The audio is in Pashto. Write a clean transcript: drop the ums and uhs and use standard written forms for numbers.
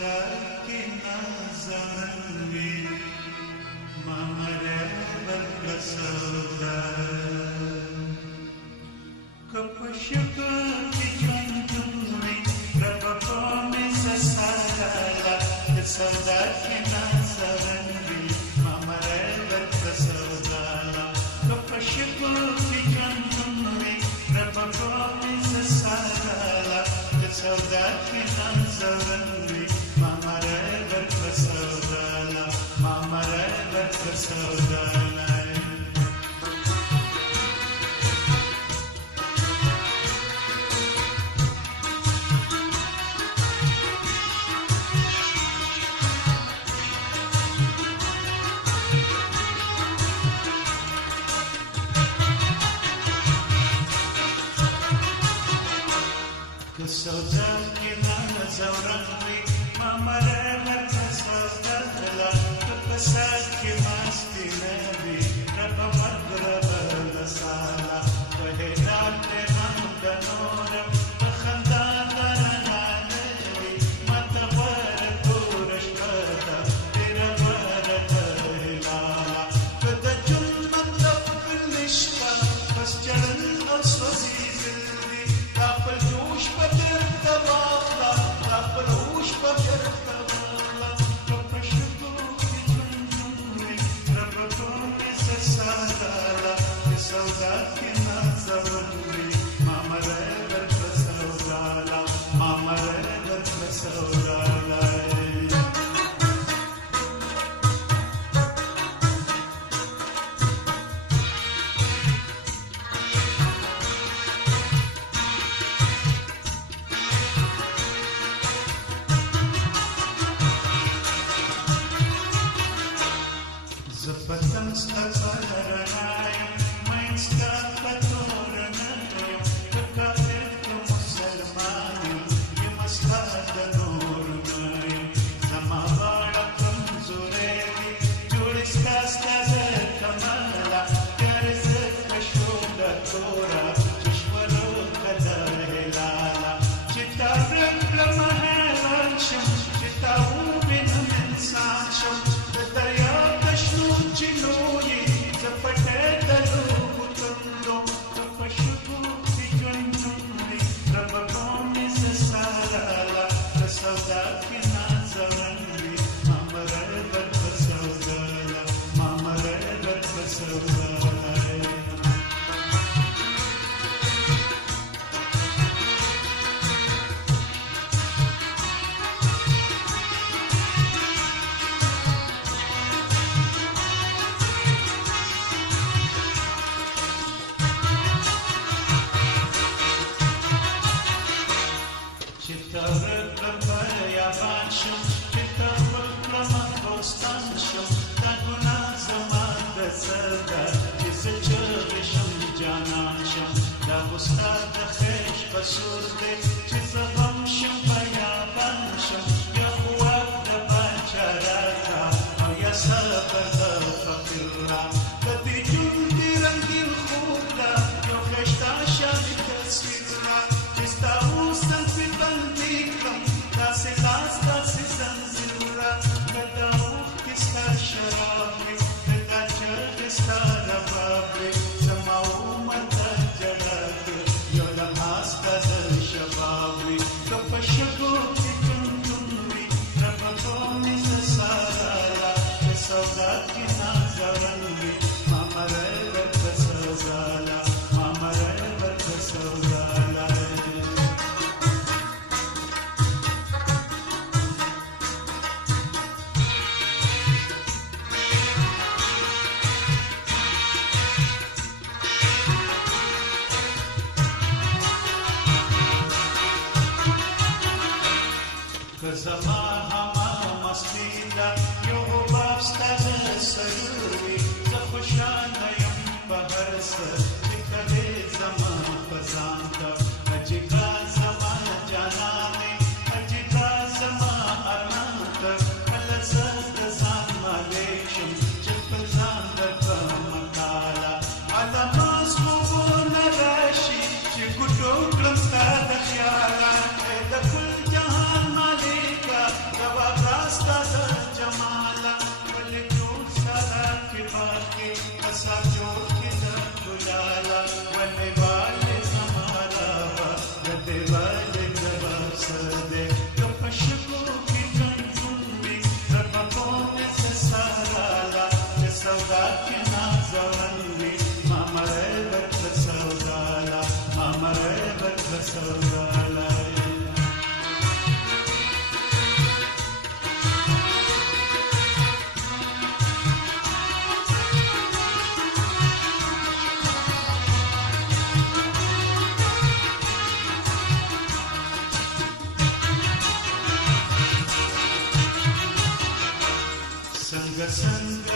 سودا کې نازوي مامره ورکړه سودا کپشکه کې ژوندونی رب په مې سسالا سودا کې نازوي مامره ورکړه سودا کپشکه کې ژوندونی رب په مې سسالا سودا کې نازوي مامره ورکړه سودا مامره ورکړه سودا سودا کې نازوي مامره ورکړه سودا په سات کې مستي نبي رب مغرب لسالا وهي نات هم د نور خندا درنانوي متبر پورش پتا تیرا ورت هلالا کد جنت خپل شپه بس چړل او سوزي دلوي خپل جوش په تباخلا خپل جوش په تباخلا په شکو کې ژوندونی رب کومې سسالا سودا کې نازوي مامره ورکړه سودا مامره ورکړه سودا زپتم ستپرنایم مینستا پتورنایم کافر تو مسلمانیم یمستا دنورنایم زما باڑا کمزوریوی جوڑستا ستا کمالا پیارز کشودا تورا چشملو کدا هلالا چتا رکلم حیران شم چتا اوبینم انسان شم دریا چنوي زپټه دلو پتندو پښتو کې ژوندونی رب کومې سسالا سودا کې نازوي مامره ورکړه سودا مامره ورکړه سودا استاد خیش بسور دی چې زغم شم بیابان شم یا قوت د بچراتا او یا صبر د فقیر را کدی جون دی رنگین خوب دا یو خشتا شامی تصویر را چستا اوستن پی بندی کم تاسی لاس تاسی زنزیر را کدا اوخ کستا شراب وی کدا چرگستا رباب وی زما عمر تا جڑا شبابي كفشكو تكنتمي ربكم سسالا سودا كي نازوي مامره ورکړه سودا مامره ورکړه سودا زما هما مستی یو باب ستاسو سروري زه خوشاله یم په هر څه چې کله زما پسان ته اجګا زما جانانه اجګا زما ارمان ته کله زه ځان مالک شم چې په ځان د مکالا علامه سمو نه راشي چې ګټو کړم ستاسو خیال د کل جهان مالک څنګه